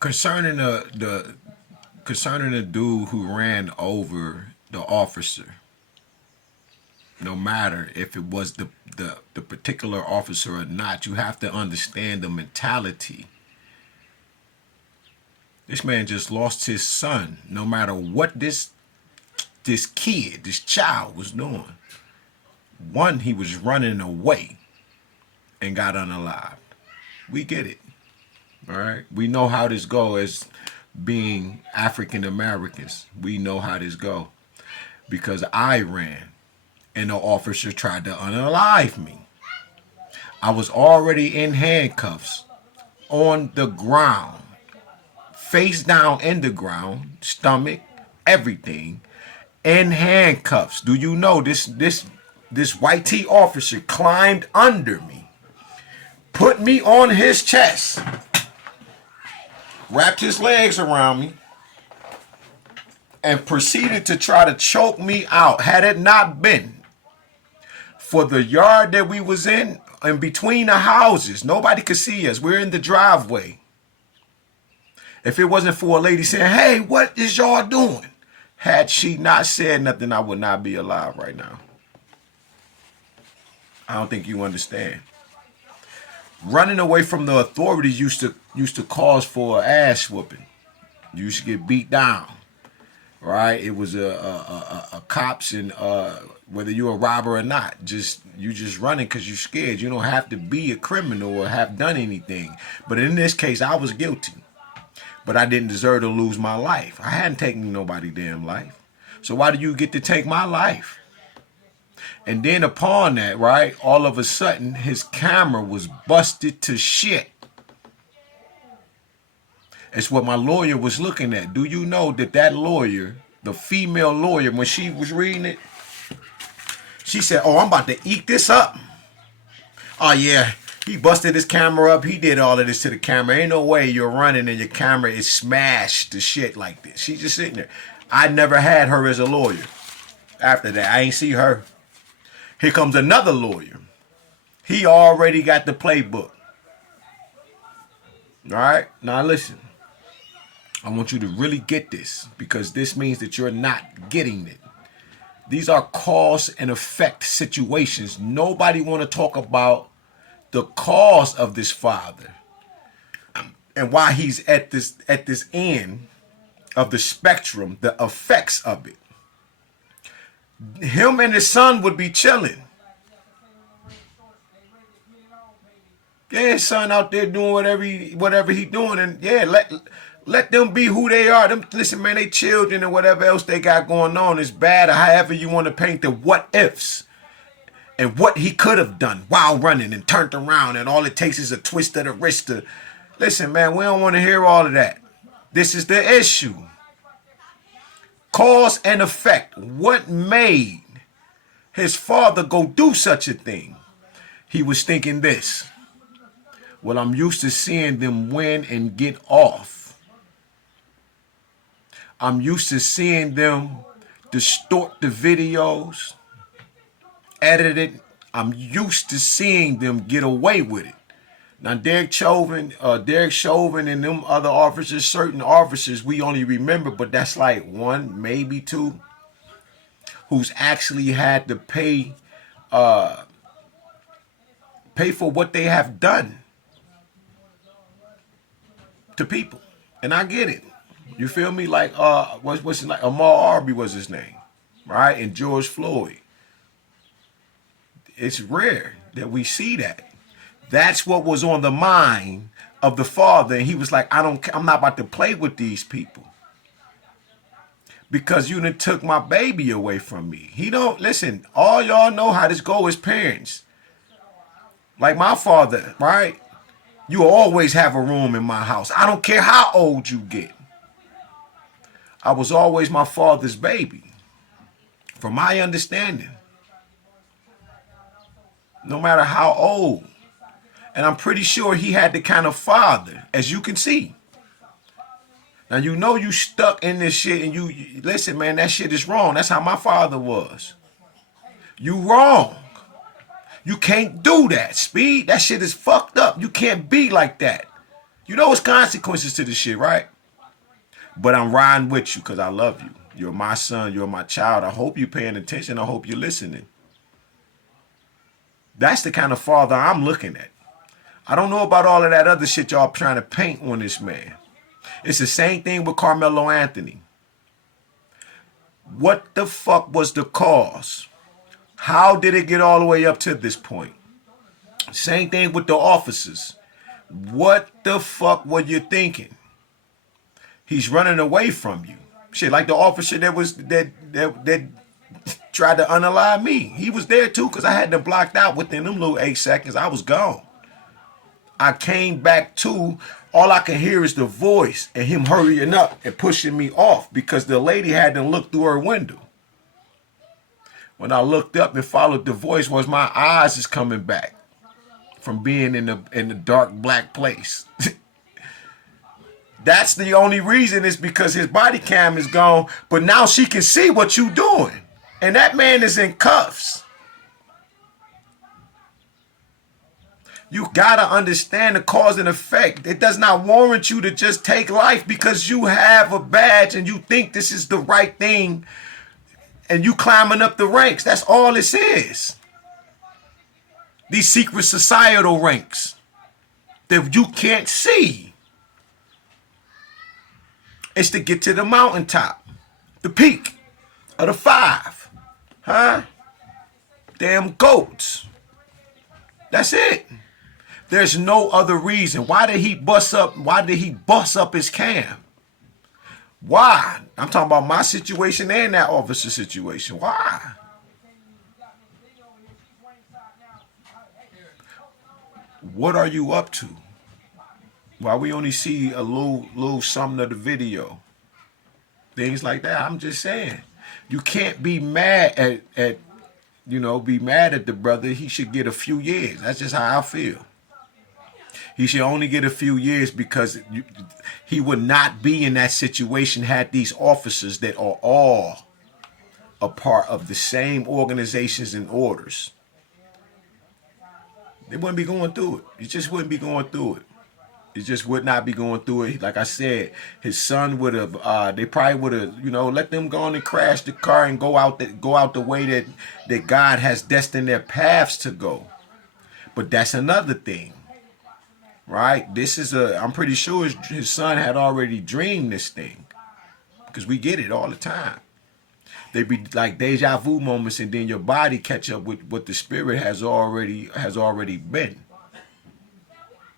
Concerning the dude who ran over the officer, no matter if it was the particular officer or not, you have to understand the mentality. This man just lost his son. No matter what this child was doing. One, he was running away and got unalived. We get it. All right. We know how this go as being African Americans. We know how this go. Because I ran and the officer tried to unalive me. I was already in handcuffs on the ground, face down in the ground, stomach, everything, in handcuffs. Do you know this white tee officer climbed under me, put me on his chest, wrapped his legs around me, and proceeded to try to choke me out. Had it not been for the yard that we was in between the houses, nobody could see us. We're in the driveway. If it wasn't for a lady saying, "Hey, what is y'all doing?" Had she not said nothing, I would not be alive right now. I don't think you understand. Running away from the authorities used to cause for an ass whooping. You used to get beat down, right? It was a cops and whether you're a robber or not, you just running because you're scared. You don't have to be a criminal or have done anything. But in this case, I was guilty. But I didn't deserve to lose my life. I hadn't taken nobody's damn life. So why do you get to take my life? And then upon that, right, all of a sudden, his camera was busted to shit. It's what my lawyer was looking at. Do you know that lawyer, the female lawyer, when she was reading it, she said, "Oh, I'm about to eat this up. Oh, yeah. He busted his camera up. He did all of this to the camera. Ain't no way you're running and your camera is smashed to shit like this." She's just sitting there. I never had her as a lawyer. After that, I ain't see her. Here comes another lawyer. He already got the playbook. All right? Now listen. I want you to really get this because this means that you're not getting it. These are cause and effect situations. Nobody want to talk about the cause of this father and why he's at this end of the spectrum, the effects of it. Him and his son would be chilling. Yeah, his son out there doing whatever he doing, and yeah, let them be who they are. Them, listen, man, they children and whatever else they got going on is bad, or however you want to paint the what ifs. And what he could have done while running and turned around, and all it takes is a twist of the wrist to... Listen, man, we don't want to hear all of that. This is the issue. Cause and effect. What made his father go do such a thing? He was thinking this. Well, I'm used to seeing them win and get off. I'm used to seeing them distort the videos, edit it. I'm used to seeing them get away with it. Now, Derek Chauvin and them other officers, certain officers we only remember, but that's like one, maybe two, who's actually had to pay for what they have done to people. And I get it. You feel me? Like what's his like Ahmaud Arbery was his name, right? And George Floyd. It's rare that we see that. That's what was on the mind of the father. And he was like, I'm not about to play with these people. Because you done took my baby away from me. He don't, listen, all y'all know how this go as parents. Like my father, right? You always have a room in my house. I don't care how old you get. I was always my father's baby. From my understanding. No matter how old. And I'm pretty sure he had the kind of father, as you can see. Now, you know you stuck in this shit and you listen, man, that shit is wrong. That's how my father was. You wrong. You can't do that, Speed. That shit is fucked up. You can't be like that. You know it's consequences to this shit, right? But I'm riding with you because I love you. You're my son. You're my child. I hope you're paying attention. I hope you're listening. That's the kind of father I'm looking at. I don't know about all of that other shit y'all trying to paint on this man. It's the same thing with Karmelo Anthony. What the fuck was the cause? How did it get all the way up to this point? Same thing with the officers. What the fuck were you thinking? He's running away from you. Shit, like the officer that tried to unalive me. He was there too because I had them blocked out within them little 8 seconds. I was gone. I came back to, all I can hear is the voice and him hurrying up and pushing me off because the lady had to look through her window. When I looked up and followed the voice, was my eyes is coming back from being in the dark black place. That's the only reason, is because his body cam is gone, but now she can see what you doing. And that man is in cuffs. You gotta understand the cause and effect. It does not warrant you to just take life because you have a badge and you think this is the right thing and you climbing up the ranks. That's all this is. These secret societal ranks that you can't see. It's to get to the mountaintop, the peak of the 5. Huh? Damn goats. That's it. There's no other reason. Why did he bust up his cam? Why? I'm talking about my situation and that officer situation. Why? What are you up to? Why we only see a little something of the video? Things like that. I'm just saying. You can't be mad at the brother. He should get a few years. That's just how I feel. He should only get a few years because he would not be in that situation had these officers that are all a part of the same organizations and orders. They wouldn't be going through it. You just wouldn't be going through it. It just would not be going through it. Like I said, his son would have. They probably would have, let them go on and crash the car and go out the way that God has destined their paths to go. But that's another thing, right? I'm pretty sure his son had already dreamed this thing, because we get it all the time. They be like deja vu moments, and then your body catch up with what the spirit has already been.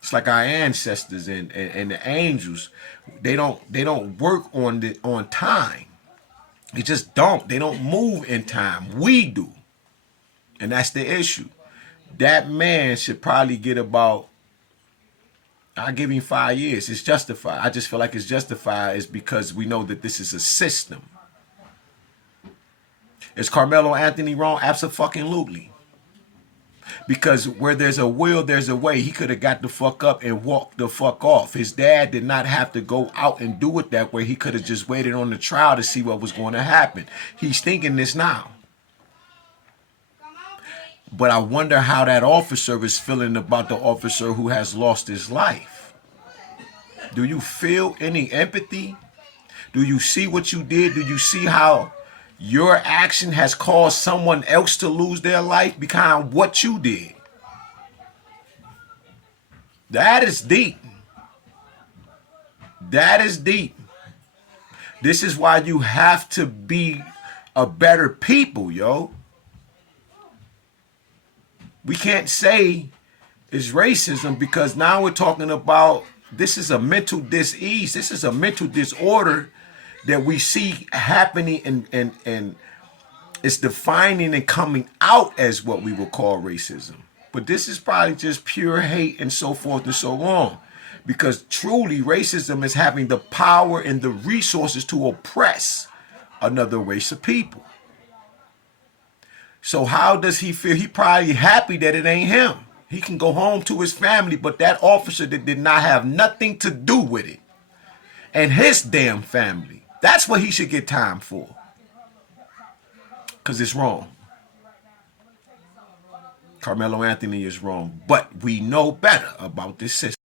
It's like our ancestors and the angels. They don't work on time. They just don't. They don't move in time. We do. And that's the issue. That man should probably get about, I'll give him 5 years. It's justified. I just feel like it's justified is because we know that this is a system. Is Karmelo Anthony wrong? Absolutely. Because where there's a will, there's a way. He could have got the fuck up and walked the fuck off. His dad did not have to go out and do it that way. He could have just waited on the trial to see what was going to happen. He's thinking this now. But I wonder how that officer is feeling about the officer who has lost his life. Do you feel any empathy? Do you see what you did? Do you see how your action has caused someone else to lose their life behind what you did? That is deep. That is deep. This is why you have to be a better people, yo. We can't say it's racism because now we're talking about this is a mental dis-ease. This is a mental disorder that we see happening and it's defining and coming out as what we would call racism. But this is probably just pure hate and so forth and so on. Because truly racism is having the power and the resources to oppress another race of people. So how does he feel? He probably happy that it ain't him. He can go home to his family, but that officer that did not have nothing to do with it and his damn family, that's what he should get time for. Because it's wrong. Karmelo Anthony is wrong. But we know better about this system.